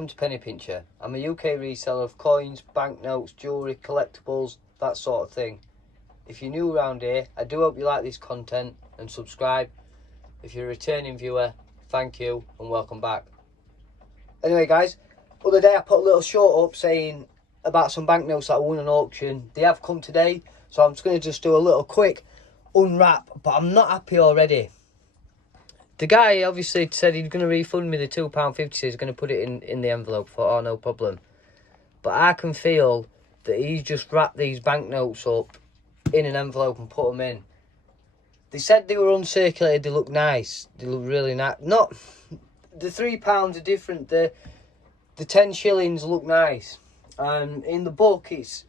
welcome to Penny Pincher. I'm a UK reseller of coins, banknotes, jewellery, collectibles, that sort of thing. If you're new around here, I do hope you like this content and subscribe. If you're a returning viewer, thank you and welcome back. Anyway guys, other day I put a little short up saying about some banknotes that I won an auction. They have come today, so I'm just going to do a little quick unwrap, but I'm not happy already. The guy obviously said he's going to refund me the £2.50, so he's going to put it in the envelope. For oh, no problem. But I can feel that he's just wrapped these banknotes up in an envelope and put them in. They said they were uncirculated, they look nice. They look really nice. Not, the £3 are different, the 10 shillings look nice. In the book, it's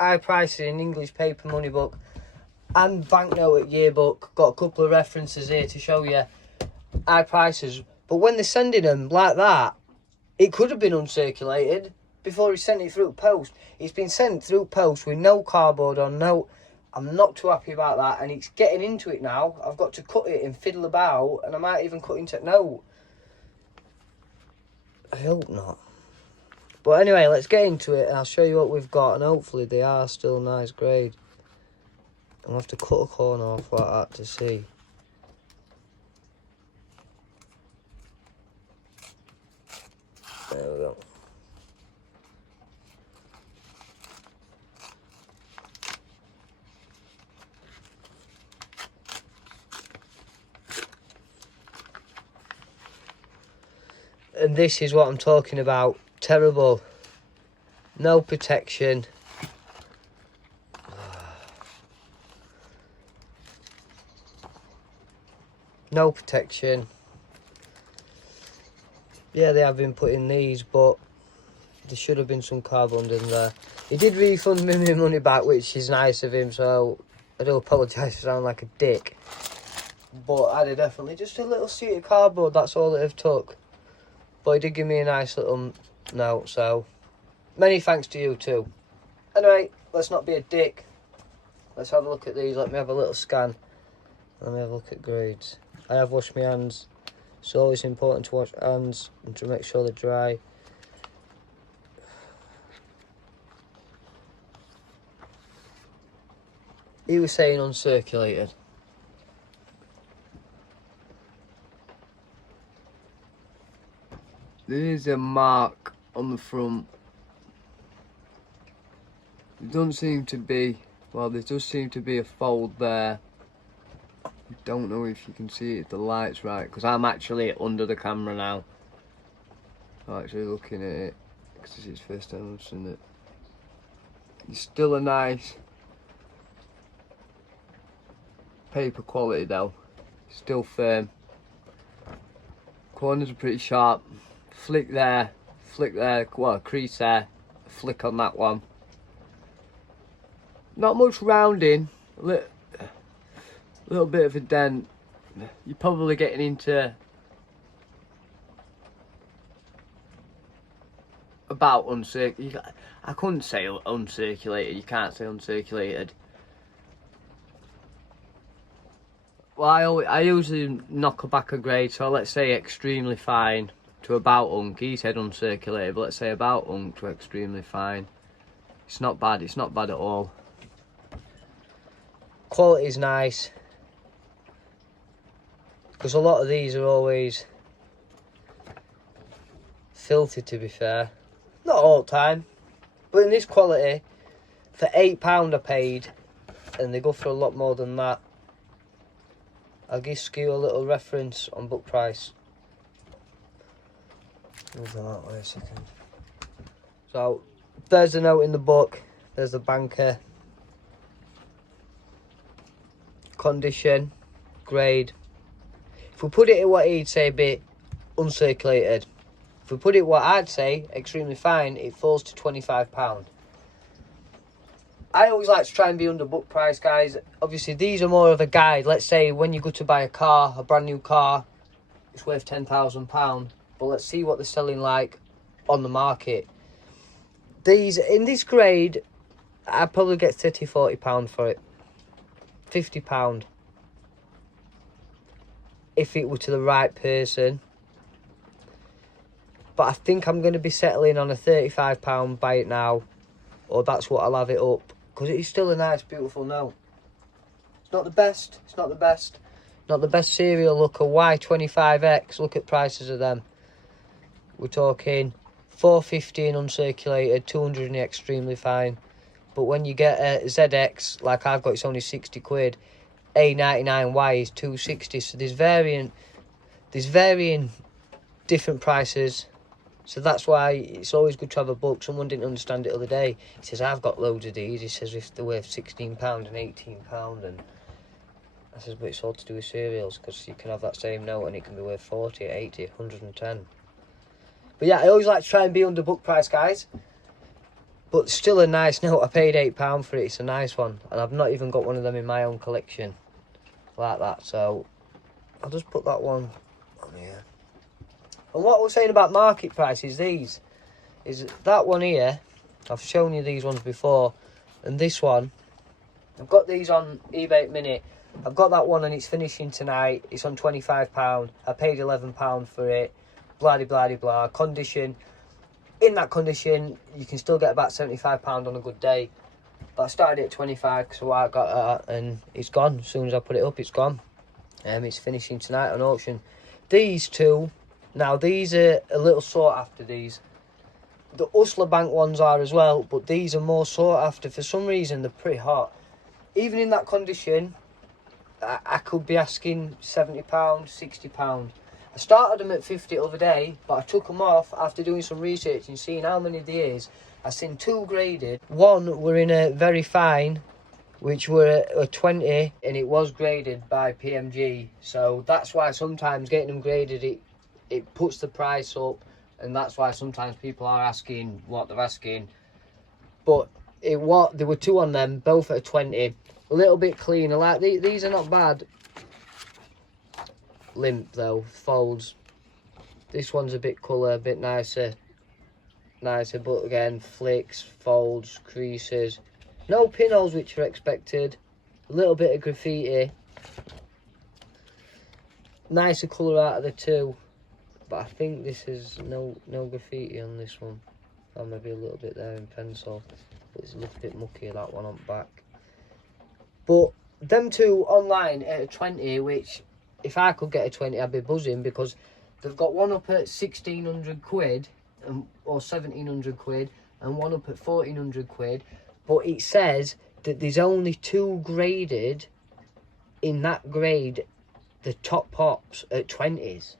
high prices in English paper money book and banknote at yearbook. Got a couple of references here to show you high prices. But when they're sending them like that, it could have been uncirculated before he sent it through post. It's been sent through post with no cardboard on, no. I'm not too happy about that, and it's getting into it now. I've got to cut it and fiddle about, and I might even cut into no. I hope not. But anyway, let's get into it, and I'll show you what we've got, and hopefully they are still nice grade. I'll have to cut a corner off like that to see. There we go. And this is what I'm talking about. Terrible. No protection. No protection. Yeah, they have been putting these, but there should have been some cardboard in there. He did refund me my money back, which is nice of him, so I do apologise for sounding like a dick. But I'd have definitely just a little sheet of cardboard, that's all it have took. But he did give me a nice little note, so many thanks to you too. Anyway, let's not be a dick. Let's have a look at these. Let me have a little scan. Let me have a look at grades. I have washed my hands. It's always important to wash hands and to make sure they're dry. He was saying uncirculated. There is a mark on the front. There doesn't seem to be, well, there does seem to be a fold there. I don't know if you can see it if the light's right, because I'm actually under the camera now. I'm actually looking at it, because this is the first time I've seen it. It's still a nice paper quality though. Still firm. Corners are pretty sharp. Flick there, well, crease there, flick on that one. Not much rounding, a little bit of a dent. You're probably getting into about uncirculated. I couldn't say uncirculated, you can't say uncirculated. Well, I usually knock back a grade, so let's say extremely fine to about unk. He said uncirculated, but let's say about unk to extremely fine. It's not bad at all. Quality's nice, because a lot of these are always filthy, to be fair. Not all the time, but in this quality, for £8 I paid, and they go for a lot more than that. I'll give you a little reference on book price. Move that way a second. So, there's a note in the book. There's the banker. Condition. Grade. If we put it in what he'd say a bit uncirculated. If we put it what I'd say, extremely fine, it falls to £25. I always like to try and be under book price, guys. Obviously, these are more of a guide. Let's say when you go to buy a car, a brand new car, it's worth £10,000. But let's see what they're selling like on the market. These, in this grade, I'd probably get £30–40 for it. £50. If it were to the right person. But I think I'm going to be settling on a £35 buy it now, or that's what I'll have it up, because it is still a nice, beautiful note. It's not the best. It's not the best. Not the best serial. Look, a Y25X. Look at prices of them. We're talking 450 in uncirculated, 200 in the extremely fine. But when you get a ZX, like I've got, it's only 60 quid. A99Y is 260. So there's varying different prices. So that's why it's always good to have a book. Someone didn't understand it the other day. He says, I've got loads of these. He says, if they're worth £16 and £18. And I says, but it's all to do with cereals, because you can have that same note and it can be worth 40, 80, 110. But yeah, I always like to try and be under book price, guys. But still a nice note. I paid £8 for it. It's a nice one. And I've not even got one of them in my own collection like that. So I'll just put that one on here. And what I was saying about market prices, these, is that one here. I've shown you these ones before. And this one, I've got these on eBay at the minute. I've got that one and it's finishing tonight. It's on £25. I paid £11 for it. Blah, blah, blah, blah. Condition. In that condition, you can still get about £75 on a good day. But I started at 25 because I got that, and it's gone. As soon as I put it up, it's gone. It's finishing tonight on auction. These two, now these are a little sought after, these. The Hustler Bank ones are as well, but these are more sought after. For some reason, they're pretty hot. Even in that condition, I could be asking £70, £60. I started them at 50 the other day, but I took them off after doing some research and seeing how many there is. I seen two graded. One were in a very fine, which were a 20, and it was graded by PMG. So that's why sometimes getting them graded, it puts the price up, and that's why sometimes people are asking what they're asking. But there were two on them, both at a 20. A little bit cleaner. Like these are not bad. Limp though, folds. This one's a bit colour, a bit nicer, but again, flicks, folds, creases. No pinholes, which are expected. A little bit of graffiti. Nicer colour out of the two, but I think this is no graffiti on this one. Oh, maybe a little bit there in pencil. But it's a little bit mucky, that one on back. But them two online at a 20, which if I could get a 20, I'd be buzzing, because they've got one up at 1,600 quid or 1,700 quid, and one up at 1,400 quid. But it says that there's only two graded in that grade, the top pops at 20s.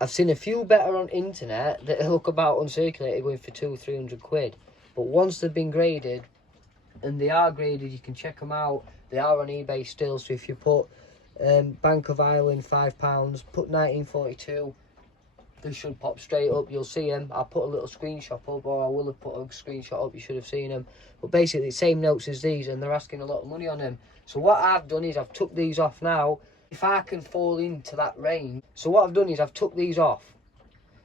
I've seen a few better on internet that look about uncirculated going for 200-300 quid. But once they've been graded, and they are graded, you can check them out. They are on eBay still, so if you put Bank of Ireland £5, put 1942, they should pop straight up. You'll see them. I'll put a little screenshot up, or I will have put a screenshot up. You should have seen them. But basically, the same notes as these, and they're asking a lot of money on them. So what I've done is I've took these off now. If I can fall into that range, so what I've done is I've took these off,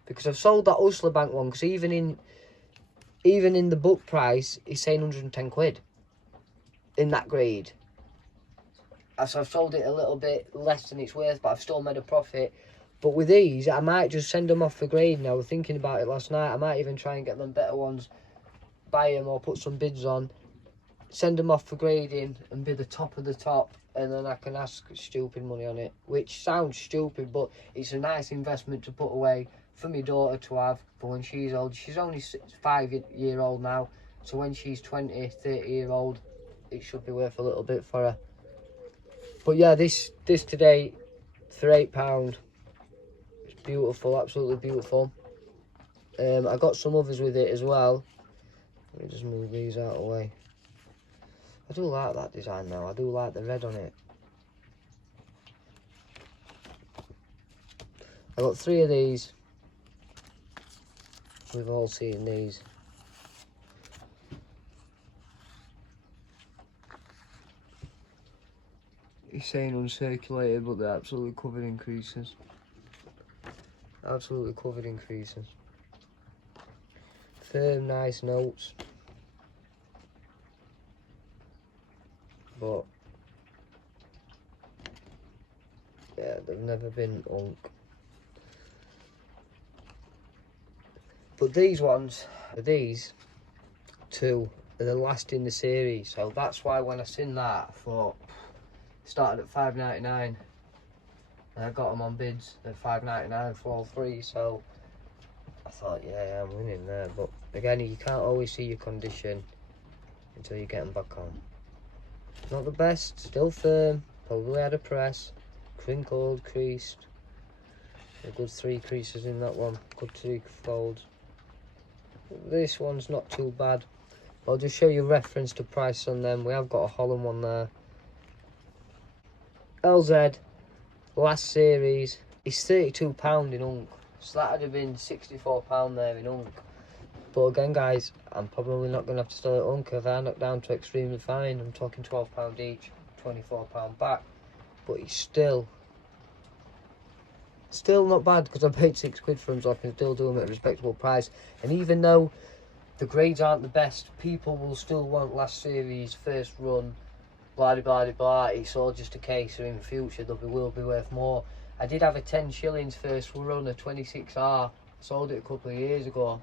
because I've sold that Hustler Bank one. Because even in the book price, it's saying 110 quid in that grade. So I've sold it a little bit less than it's worth, but I've still made a profit. But with these, I might just send them off for grading. I was thinking about it last night. I might even try and get them better ones, buy them or put some bids on, send them off for grading and be the top of the top, and then I can ask stupid money on it, which sounds stupid, but it's a nice investment to put away for my daughter to have for when she's old. She's only 5-year-old now, so when she's 20, 30-year-old, it should be worth a little bit for her. But yeah, this today for £8. It's beautiful, absolutely beautiful. I got some others with it as well. Let me just move these out of the way. I do like that design now. I do like the red on it. I got 3 of these. We've all seen these. He's saying uncirculated, but they're absolutely covered in creases. Absolutely covered in creases. Firm, nice notes. But yeah, they've never been unk. But these ones, these two are the last in the series, so that's why when I seen that, I thought, started at £5.99 and I got them on bids at £5.99 for all three, so I thought, yeah, I'm winning there. But again, you can't always see your condition until you get them back on. Not the best, still firm, probably had a press, crinkled, creased, a good 3 creases in that one, good 3 folds. This one's not too bad. I'll just show you reference to price on them. We have got a Holland one there. LZ, last series, is £32 in Unk. So that would have been £64 there in Unk. But again, guys, I'm probably not going to have to sell it Unk if I knock down to extremely fine. I'm talking £12 each, £24 back. But it's still not bad, because I paid £6 for them, so I can still do them at a respectable price. And even though the grades aren't the best, people will still want last series, first run, blah blah blah blah. It's all just a case of in the future they will be worth more. I did have a 10 shillings first run, a 26R. Sold it a couple of years ago,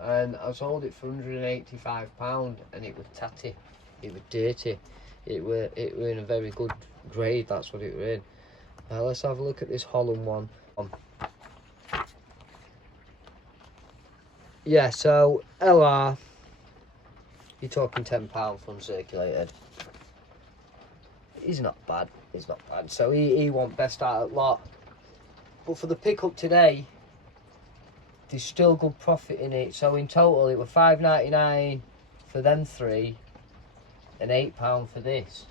and I sold it for £185, and it was tatty, it was dirty, it were in a very good grade. That's what it were in. Now let's have a look at this Holland one. Yeah, so LR, you're talking £10 for uncirculated. He's not bad, he's not bad. So he won't best out at lot. But for the pickup today, there's still good profit in it. So in total, it was £5.99 for them three, and £8 for this.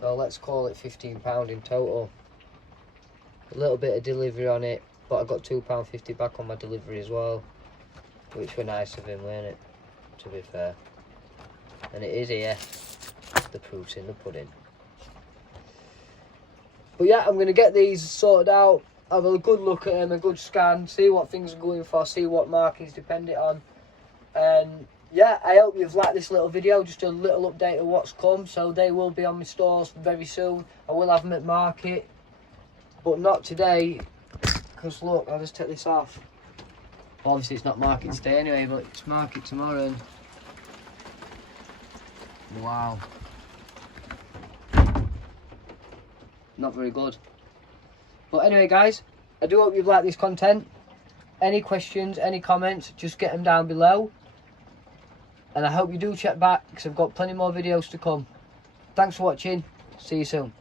So let's call it £15 in total. A little bit of delivery on it, but I got £2.50 back on my delivery as well, which were nice of him, weren't it, to be fair. And it is here, the proof's in the pudding. But yeah, I'm going to get these sorted out, have a good look at them, a good scan, see what things are going for, see what markings dependent on. And yeah, I hope you've liked this little video, just a little update of what's come. So they will be on my stores very soon. I will have them at market, but not today, because look, I'll just take this off. Obviously it's not market today anyway, but it's market tomorrow. And wow, not very good. But anyway, guys, I do hope you've liked this content. Any questions, any comments, just get them down below. And I hope you do check back, because I've got plenty more videos to come. Thanks for watching. See you soon.